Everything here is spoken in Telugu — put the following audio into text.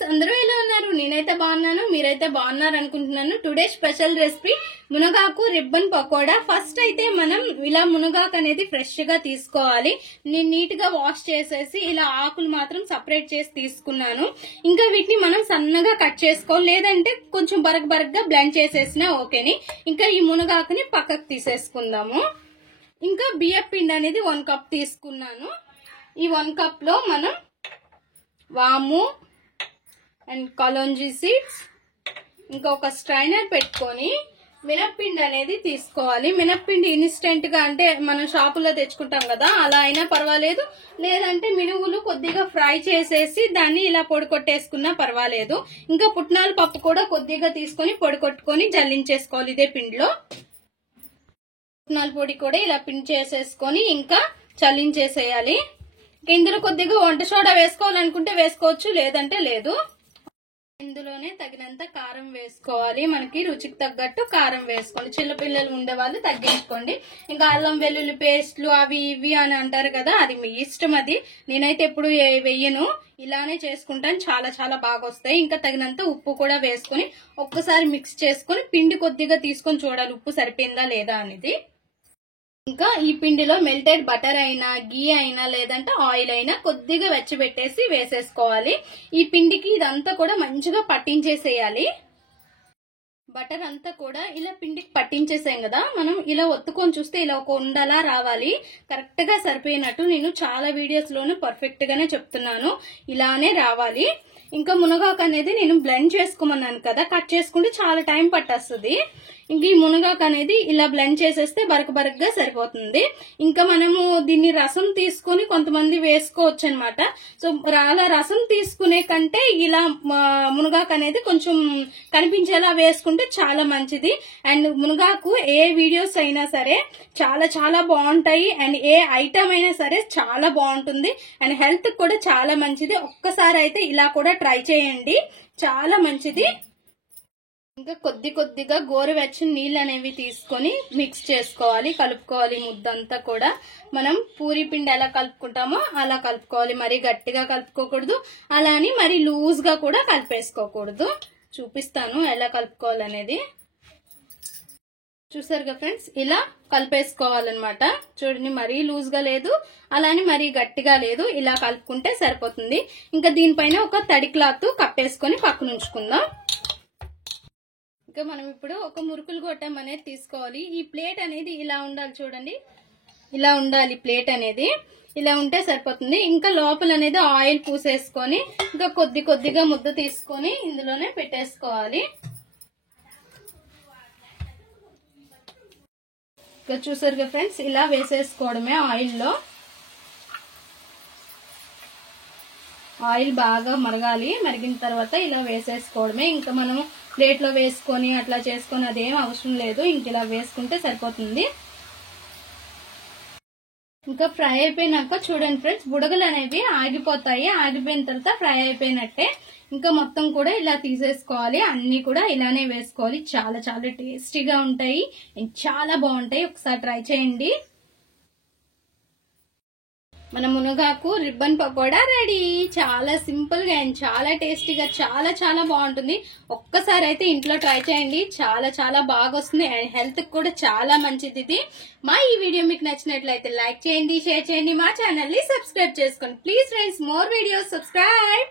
ఫ్రెండ్స్, అందరూ ఎలా ఉన్నారు? నేనైతే బాగున్నాను, మీరైతే బాగున్నారు అనుకుంటున్నాను. టుడే స్పెషల్ రెసిపీ మునగాకు రిబ్బన్ పకోడా. ఫస్ట్ అయితే మనం ఇలా మునగాకు అనేది ఫ్రెష్ గా తీసుకోవాలి. నేను నీట్ గా వాష్ చేసేసి ఇలా ఆకులు మాత్రం సపరేట్ చేసి తీసుకున్నాను. ఇంకా వీటిని మనం సన్నగా కట్ చేసుకోవాలి, లేదంటే కొంచెం బరగ్గా బ్లెండ్ చేసేసినా ఓకేని. ఇంకా ఈ మునగాకుని పక్కకు తీసేసుకుందాము. ఇంకా బియ్యం పిండి అనేది 1 కప్ తీసుకున్నాను. ఈ 1 కప్ లో మనం వాము అండ్ కలోంజీ సీడ్స్, ఇంకా ఒక స్ట్రైనర్ పెట్టుకొని మినప్పిండి అనేది తీసుకోవాలి. మినప్పిండి ఇన్స్టెంట్ గా అంటే మనం షాపుల్లో తెచ్చుకుంటాం కదా, అలా అయినా పర్వాలేదు, లేదంటే మినువులు కొద్దిగా ఫ్రై చేసేసి దాన్ని ఇలా పొడి కొట్టేసుకున్నా పర్వాలేదు. ఇంకా పుట్నాల పప్పు కూడా కొద్దిగా తీసుకొని పొడి కొట్టుకొని జల్లించేసుకోవాలి ఇదే పిండిలో. పుట్నాల పొడి కూడా ఇలా పిండి చేసేసుకొని ఇంకా చల్లించేసేయాలి. ఇందులో కొద్దిగా వంట సోడా వేసుకోవాలనుకుంటే వేసుకోవచ్చు, లేదంటే లేదు. ఇందులోనే తగినంత కారం వేసుకోవాలి. మనకి రుచికి తగ్గట్టు కారం వేసుకోండి. చిన్నపిల్లలు ఉండే వాళ్ళు తగ్గించుకోండి. ఇంకా అల్లం వెల్లుల్లి పేస్ట్లు అవి ఇవి అని అంటారు కదా, అది మీ ఇష్టం. అది నేనైతే ఎప్పుడు వెయ్యను, ఇలానే చేసుకుంటాను. చాలా చాలా బాగా వస్తాయి. ఇంకా తగినంత ఉప్పు కూడా వేసుకొని ఒక్కసారి మిక్స్ చేసుకొని పిండి కొద్దిగా తీసుకొని చూడాలి ఉప్పు సరిపోయిందా లేదా అనేది. ఇంకా ఈ పిండిలో మెల్టెడ్ బటర్ అయినా గీ అయినా లేదంటే ఆయిల్ అయినా కొద్దిగా వెచ్చబెట్టేసి వేసేసుకోవాలి. ఈ పిండికి ఇదంతా కూడా మంచిగా పట్టించేసేయాలి. బటర్ అంతా కూడా ఇలా పిండికి పట్టించేసాం కదా, మనం ఇలా ఒత్తుకొని చూస్తే ఇలా ఒక ఉండలా రావాలి. కరెక్ట్ గా సరిపోయినట్టు నేను చాలా వీడియోస్ లోను పర్ఫెక్ట్ గానే చెప్తున్నాను, ఇలానే రావాలి. ఇంకా మునగాకు అనేది నేను బ్లెండ్ చేసుకోమన్నాను కదా, కట్ చేసుకుంటే చాలా టైం పట్టేస్తుంది. ఇంక ఈ మునగాకు అనేది ఇలా బ్లెండ్ చేసేస్తే బరకగా సరిపోతుంది. ఇంకా మనము దీన్ని రసం తీసుకుని కొంతమంది వేసుకోవచ్చు అనమాట. సో అలా రసం తీసుకునే కంటే ఇలా మునగాకు అనేది కొంచెం కనిపించేలా వేసుకుంటే చాలా మంచిది. అండ్ మునగాకు ఏ వీడియోస్ అయినా సరే చాలా చాలా బాగుంటాయి. అండ్ ఏ ఐటమ్ అయినా సరే చాలా బాగుంటుంది. అండ్ హెల్త్ కూడా చాలా మంచిది. ఒక్కసారి అయితే ఇలా కూడా ట్రై చేయండి, చాలా మంచిది. ఇంకా కొద్దిగా గోరువెచ్చని నీళ్ళు అనేవి తీసుకొని మిక్స్ చేసుకోవాలి, కలుపుకోవాలి. ముద్దంతా కూడా మనం పూరి పిండి ఎలా కలుపుకుంటామో అలా కలుపుకోవాలి. మరీ గట్టిగా కలుపుకోకూడదు, అలా అని మరీ లూజ్ గా కూడా కలిపేసుకోకూడదు. చూపిస్తాను ఎలా కలుపుకోవాలనేది. చూసారుగా ఫ్రెండ్స్, ఇలా కలిపేసుకోవాలన్నమాట. చూడండి, మరీ లూజ్ గా లేదు, అలానే మరీ గట్టిగా లేదు, ఇలా కలుపుకుంటే సరిపోతుంది. ఇంకా దీనిపైన ఒక తడి క్లాత్ కప్పేసుకొని పక్కన ఉంచుకుందాం. ఇంకా మనం ఇప్పుడు ఒక మురుకులు గొట్టం అనేది తీసుకోవాలి. ఈ ప్లేట్ అనేది ఇలా ఉండాలి, చూడండి, ఇలా ఉండాలి ప్లేట్ అనేది. ఇలా ఉంటే సరిపోతుంది. ఇంకా లోపల అనేది ఆయిల్ పూసేసుకొని ఇంకా కొద్దిగా ముద్ద తీసుకొని ఇందులోనే పెట్టేసుకోవాలి. ఇంకా చూసారుగా ఫ్రెండ్స్, ఇలా వేసేసుకోవడమే ఆయిల్లో. ఆయిల్ బాగా మరగాలి, మరిగిన తర్వాత ఇలా వేసేసుకోవడమే. ఇంకా మనము ప్లేట్ లో వేసుకొని అట్లా చేసుకొని అదేం అవసరం లేదు, ఇంక ఇలా వేసుకుంటే సరిపోతుంది. ఇంకా ఫ్రై అయిపోయినాక చూడండి ఫ్రెండ్స్, బుడగలు అనేవి ఆగిపోతాయి. ఆగిపోయిన తర్వాత ఫ్రై అయిపోయినట్టే. ఇంకా మొత్తం కూడా ఇలా తీసేసుకోవాలి. అన్ని కూడా ఇలానే వేసుకోవాలి. చాలా చాలా టేస్టీగా ఉంటాయి, చాలా బాగుంటాయి. ఒకసారి ట్రై చేయండి. మన మునగాకు రిబ్బన్ పకోడా రెడీ. చాలా సింపుల్ గా అండ్ చాలా టేస్టీగా చాలా చాలా బాగుంటుంది. ఒక్కసారి అయితే ఇంట్లో ట్రై చేయండి, చాలా చాలా బాగా వస్తుంది. అండ్ హెల్త్ కూడా చాలా మంచిది ఇది. మా ఈ వీడియో మీకు నచ్చినట్లయితే లైక్ చేయండి, షేర్ చేయండి, మా ఛానల్ ని సబ్స్క్రైబ్ చేసుకోండి. Please friends, more videos, subscribe.